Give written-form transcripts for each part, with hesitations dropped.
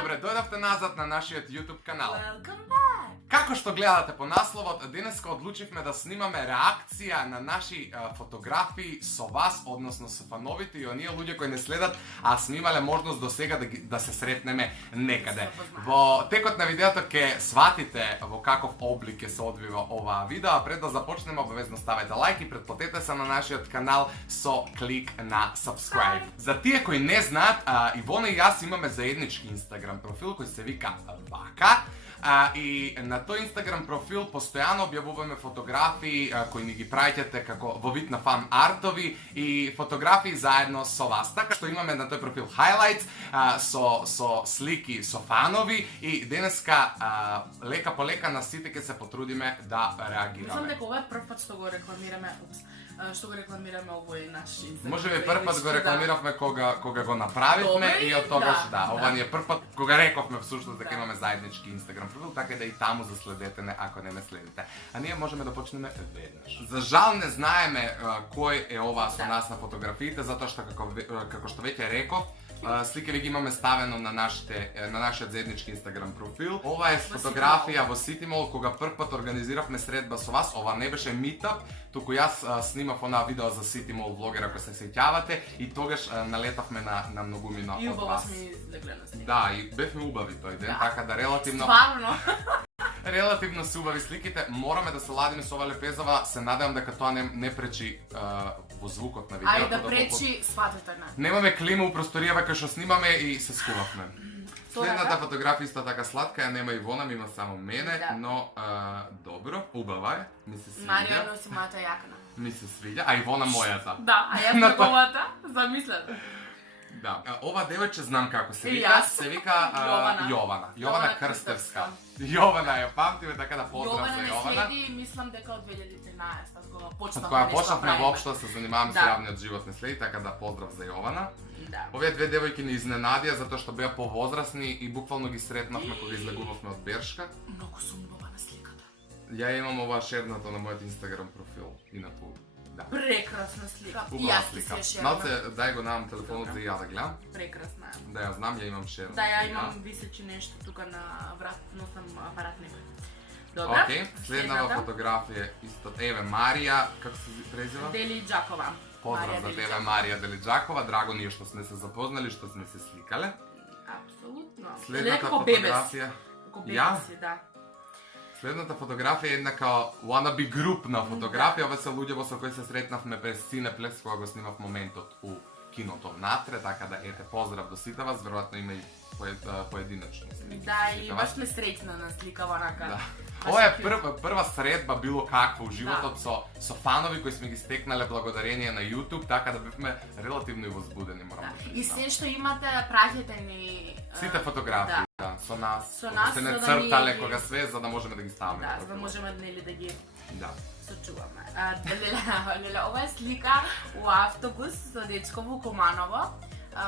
добре дојдовте назад на нашиот YouTube канал. Welcome back! Како што гледате по насловот, денеска одлучивме да снимаме реакција на наши фотографии со вас, односно со фановите и оние луѓе кои не следат, а снимале можност до сега да се сретнеме некаде. Во текот на видеото ќе сватите во каков облик ќе се одвива оваа видео, а пред да започнеме обавезно ставете лайк и претплатете се на нашиот канал со клик на subscribe. За тие кои не знаат, Ивона и јас имаме заеднички Instagram профил кој се вика Вака. И на тој Instagram профил постојано објавуваме фотографии кои ни ги праќате како во вид на фан артови и фотографии заедно со вас. Така што имаме на тој профил highlights со слики со фанови и денеска лека по лека на сите ќе се потрудиме да реагираме. Мислам дека ова е прв пат што го рекламираме, овој наш Instagram. Може би прв пат го рекламиравме кога го направивме и од тогаш ова ни е прв пат кога рековме всушност дека имаме заеднички Instagram профил, така да и таму заследете не ако не ме следите. А ние можеме да почнеме веднаш. За жал не знаеме кој е ова со нас на фотографиите, затоа што како што веќе реков, сликави ги имаме ставено на нашиот заеднички Instagram профил. Ова е фотографија во City Mall кога прв пат организиравме средба со вас. Ова не беше meetup, туку јас снимав онаа видео за City Mall влогер, ако се сеќавате, и тогаш налетавме на многумина од вас. И убава сме изгледале. Да, и бевме убави тој ден, така да релативно се убави сликите. Мораме да се ладиме со ова лепезава, се надевам дека тоа не пречи во звукот на видеото. Ај да пречи сватата на. Немаме клима у просторијава кај што снимаме и се скувавме. Следната фотографија исто така сладка, ја нема Ивона, ми има само мене, но добро, убава е, ми се свиѓа. Марија носи мојата јакна. Ми се свиѓа, а Ивона мојата. Да, а јас неговата, замислете. Да, ова девојче знам како се вика, Јована. Јована Крстевска. Јована ја памтиме, така да поздрав за Јована. Јована не следи, мислам дека од 2013, кога почнавме кога нешто почнавме правиме. воопшто да се занимаваме со јавниот живот не следи, така да поздрав за Јована. Да. Овие две девојки ни изненадија затоа што беа повозрасни и буквално ги сретнавме кога излегувавме од Бершка. Многу сум убава на сликата. Ја имам ова шернато на мојот Instagram профил, инаку. Да. Прекрасна слика. И Убава јас ти слика. се шернам. Малце дај го нам телефонот за ја да гледам. Прекрасна е. Да ја знам, ја имам шернато. Да, ја имам висечи нешто тука на врат, носам апарат некој. Добра. Океј, следната фотографија исто. Еве Марија, како се презива? Делиџакова. Поздрав за тебе, Марија Делиџакова. Драго ни е што сме се запознали, што сме се сликале. Апсолутно. Следната фотографија. Како бебеси, да. Следната фотографија е една као wannabe групна фотографија. Ова се луѓе со кои се сретнавме през Cineplex кога го снимав моментот у киното внатре, така да ете поздрав до сите вас, веројатно има и поединечни слики. Да, и баш ме среќна на слика ванака. Ова е прва средба било каква у животот со фанови кои сме ги стекнале благодарение на YouTube, така да бевме релативно и возбудени, морам да признам. И се што имате, праќете ни сите фотографии, со нас, се не за да цртале ни- кога све, за да можеме да ги ставиме. Да, за да можеме нели да ги Да. сочуваме. Леле, ова е слика у автобус со дечко во Команово.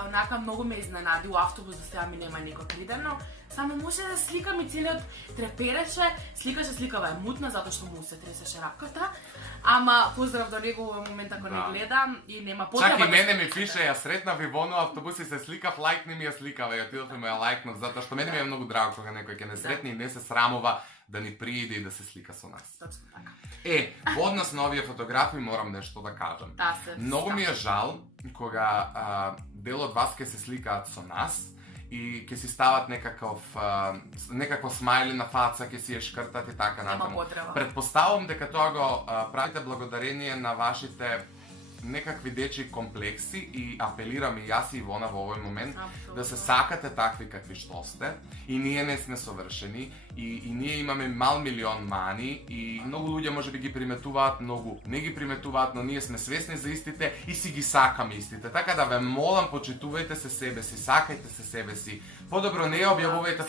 Онака многу ме изненади, у автобус за сега ми нема никој криден, но само може да сликам и целиот трепереше, сликава е мутна затоа што му се тресеше раката. Ама поздрав до него во момент ако не гледа и нема потреба. Чак и мене ми пише, ја сретнав Ивону автобус и се сликав, лајкни ми ја сликава, ја отидов и ме ја лајкнав, затоа што мене ми е многу драго кога некој ќе не сретне и не се срамува да ни прииде и да се слика со нас. Точно така. Во однос на овие фотографии морам нешто да кажам. Многу ми е жал кога дел од вас ќе се сликаат со нас и ќе си стават некакво смајли на фаца, ќе си ја шкртат и така натаму. Предпоставувам дека тоа го правите благодарение на вашите некакви дечи комплекси и апелирам и јас и Ивона во овој момент да се сакате такви какви што сте и ние не сме совршени и ние имаме мал милион мани и многу луѓе можеби ги приметуваат, многу не ги приметуваат, но ние сме свесни за истите и си ги сакаме истите. Така да ве молам, почитувајте се себе си, сакајте се себе си. Подобро не објавувајте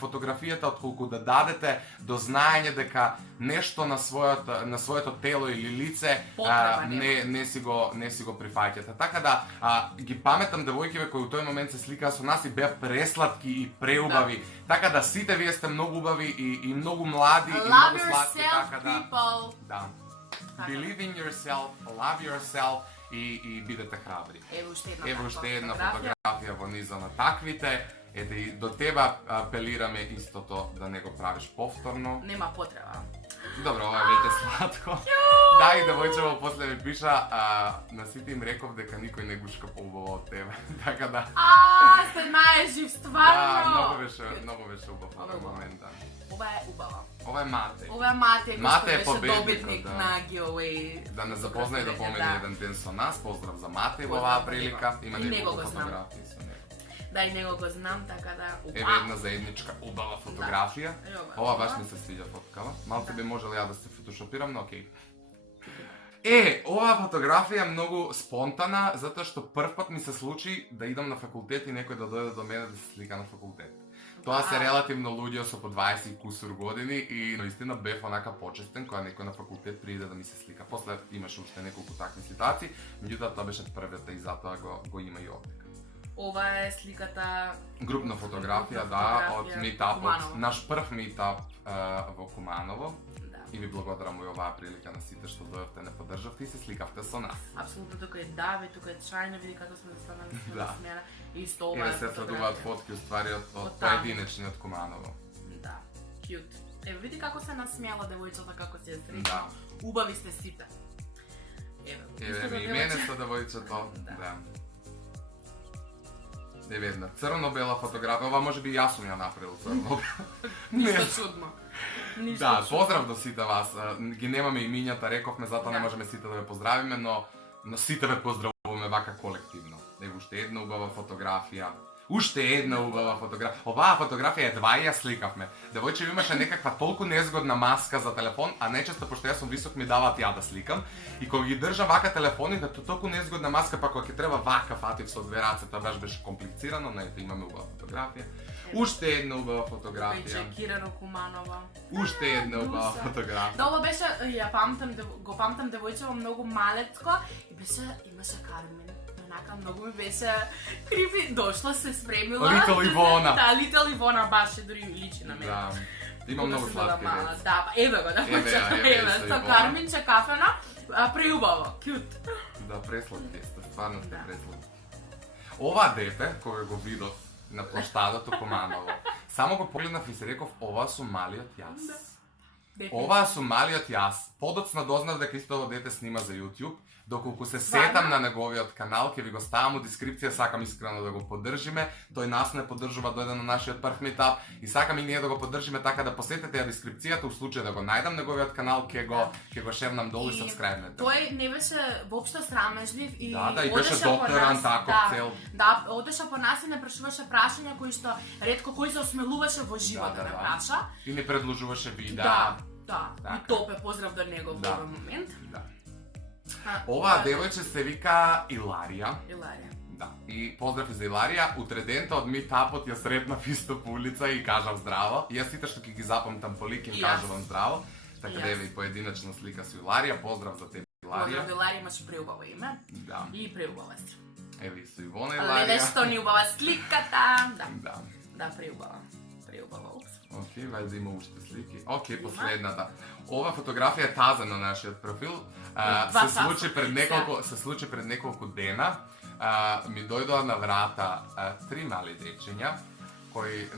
фотографијата отколку да дадете до знаење дека нешто на своето тело или лице не си го прифаќате. Така да ги паметам девојкиве кои у тој момент се сликаа со нас и беа пресладки и преубави. Така да сите вие сте многу убави и многу млади и многу сладки, така да. Да. Believe in yourself, love yourself и бидете храбри. Ево уште една фотографија во низа на таквите. Ете и до тебе апелираме истото да не го правиш повторно. Нема потреба. Добро, ова е веќе сладко. Да, и девојчево после ми пиша, на сите им реков дека никој не гушка поубаво од тебе. Така да. Се најжив стварно. Да, многу беше убав овој момент. Ова е убава. Ова е Мате. Ова е Мате, Мате е беше добитник на giveaway. Да не запозна и да помени еден ден со нас. Поздрав за Мате во оваа прилика. Има неколку фотографии со него. Да, и него го знам, така да... Еве една заедничка убава фотографија. Ова баш ми се свиѓа фоткава. Малце би можел ја да се фотошопирам, но окей. Оваа фотографија е многу спонтана, затоа што прв пат ми се случи да идам на факултет и некој да дојде до мене да се слика на факултет. Тоа се релативно луѓе со по 20 кусур години и наистина бев онака почестен кога некој на факултет прииде да ми се слика. После имаше уште неколку такви ситуации, меѓутоа тоа беше првата и затоа го има и овде. Ова е сликата... Групна фотографија, да, од митапот, наш прв митап во Куманово. И ви благодарам во оваа прилика на сите што дојавте не поддржавте и се сликавте со нас. Апсолутно, тука е Давид, тука е Чајна, види како сме застанали на смена. И исто ова е фотографија. И се следуваат фотки уствари од поединечниот Куманово. Да, кјут. Еве види како се насмеала девојчата, како се среќна. Убави сте сите. Еве ми мене со девојчето, да. Еве една црно-бела фотографија, ова може би јас сум ја направил црно-бела. Ништо чудно. Да, поздрав до сите вас. Ги немаме имињата, рековме, затоа не можеме сите да ве поздравиме, но сите ве поздравуваме вака колективно. Еве уште една убава фотографија. Уште една убава фотографија. Оваа фотографија едва ја сликавме. Девојче имаше некаква толку незгодна маска за телефон, а најчесто пошто јас сум висок ми даваат ја да сликам. И кога ги држам вака телефоните, толку незгодна маска, па кога ќе треба вака фатив со две раце, тоа беше комплицирано, но ето имаме убава фотографија. Уште една убава фотографија. Кирано Куманова. Уште една убава фотографија. Да, ова беше, ја памтам, го памтам девојчево многу малецко и имаше Кармен. Онака многу ми беше крипи, дошла се спремила. Литл Ивона. Да, Литл Ивона баш дури личи на мене. Да. Има многу сладки деца. Да, еве го, да почекам, еве, со Карменче кафена, преубаво, кјут. Да, пресладки сте, стварно сте пресладки. Ова дете, кога го видов на площадот у Куманово, само го погледнав и се реков, ова сум малиот јас. Ова сум малиот јас. Подоцна дознав дека истото дете снима за YouTube. Доколку се сетам на неговиот канал, ќе ви го ставам у дескрипција, сакам искрено да го поддржиме. Тој нас не поддржува, дојде на нашиот прв митап и сакам и ние да го поддржиме, така да посетете ја дескрипцијата, у случај да го најдам неговиот канал, ќе го шернам долу и сабскрајбнете. Тој не беше воопшто срамежлив и и беше докторан тако цел. Да, одеше по нас и не прашуваше прашања кои што ретко кој се осмелуваше во живот да праша. И не предложуваше видеа. Да. И топе поздрав до него во овој момент. Да. Оваа девојче се вика Иларија. Да. И поздрав и за Иларија. Утредента од митапот ја сретнав исто по улица и кажав здраво. И јас сите што ќе ги запамтам по лик им кажувам здраво. Така да еве и поединечна слика со Иларија. Поздрав за тебе, Иларија. Поздрав Иларија, имаш преубаво име. Да. И преубава си. Еве со Ивона Иларија. Але нешто ни убава сликата. Да. Да, преубава. Упс. Океј, вајде има уште слики. Океј, последната. Ова фотографија е таза на нашиот профил. Се случи пред неколку дена. Ми дојдоа на врата три мали дечиња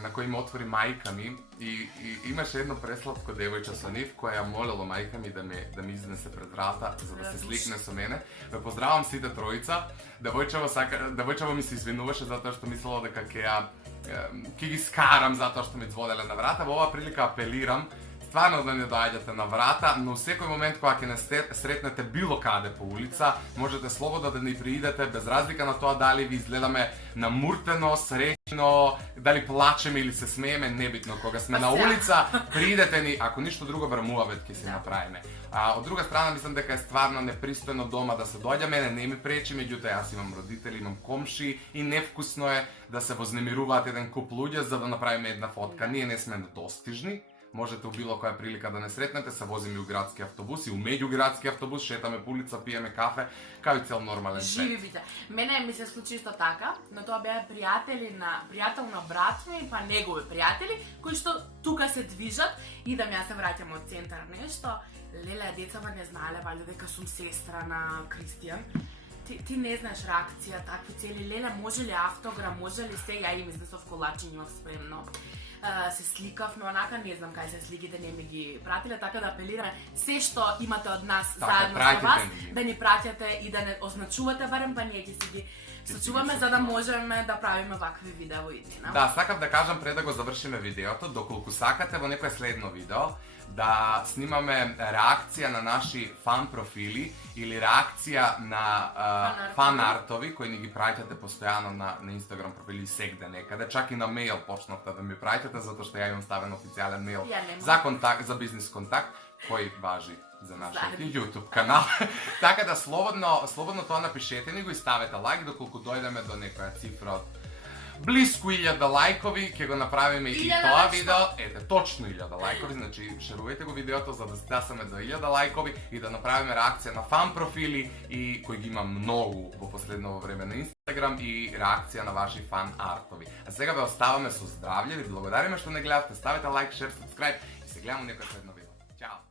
на кои ме отвори мајка ми и имаше едно пресладко девојче со нив која ја молело мајка ми да ми изнесе пред врата за да се сликне со мене. Ве поздравам сите тројца. Девојчево ми се извинуваше затоа што мислела дека ќе ги скарам затоа што ми звонеле на врата. Во оваа прилика апелирам стварно да не доаѓате на врата, но секој момент кога ќе не сретнете било каде по улица, можете слободно да ни приидете, без разлика на тоа дали ви изгледаме намуртено, среќно, дали плачеме или се смееме, небитно. Кога сме на улица, приидете ни, ако ништо друго, бармуавет ќе се направиме. Од друга страна, мислам дека е стварно непристојно дома да се доаѓа, мене не ми пречи, меѓутоа јас имам родители, имам комши и невкусно е да се вознемируваат еден куп луѓе за да направиме една фотка. Ние не сме достижни. Можете у било која прилика да не сретнете, се возиме у градски автобус и у меѓуградски автобус, шетаме по улица, пиеме кафе, као и цел нормален свет. Живи бите. Мене ми се случи исто така, но тоа беа пријател на брат ми, па негови пријатели, кои што тука се движат и да ја се враќам од центар нешто. Леле, децава не знаеле валјда дека сум сестра на Кристијан. ти не знаеш реакција, такви цели, леле, може ли автограм, може ли се, ја им изнесов колачи, имав спремно. Се сликав, но онака не знам кај се сликите, не ми ги пратиле, така да апелираме се што имате од нас заедно со вас, да ни пратите и да не означувате барем, па ние ќе си ги сочуваме за да можеме да правиме вакви видеа во иднина. Да, сакав да кажам пред да го завршиме видеото, доколку сакате во некое следно видео да снимаме реакција на наши фан профили или реакција на фан артови кои ни ги праќате постојано на Инстаграм профили сегде некаде, чак и на мејл почнавте да ми праќате затоа што ја имам ставен официјален мејл за контакт, за бизнис контакт кој важи за нашиот YouTube канал. Така да слободно тоа напишете ни го и ставете лайк доколку дојдеме до некоја цифра од близко 1000 лајкови, ќе го направиме и тоа видео. Ете, точно 1000 лајкови, значи шерувајте го видеото за да стасаме до 1000 лајкови и да направиме реакција на фан профили и кои ги има многу во последно време на Инстаграм и реакција на ваши фан артови. А сега ве оставаме со здравје, ви благодариме што не гледавте, ставете лайк, шер, сабскрајб и се гледаме некој следно видео. Чао!